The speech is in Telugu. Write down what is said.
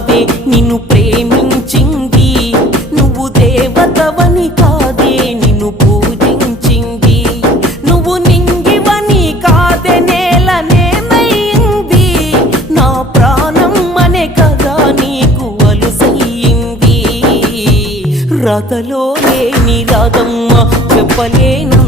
కాదే నిన్ను ప్రేమించింది, నువ్వు దేవతవని కాదే నిన్ను పూజించింది, నువ్వు నింగివని కాదే నేలనేమైంది, నా ప్రాణం అనే కదా నీకు అలుసయ్యింది. రాతలో లేని రాధమ్మ చెప్పలేను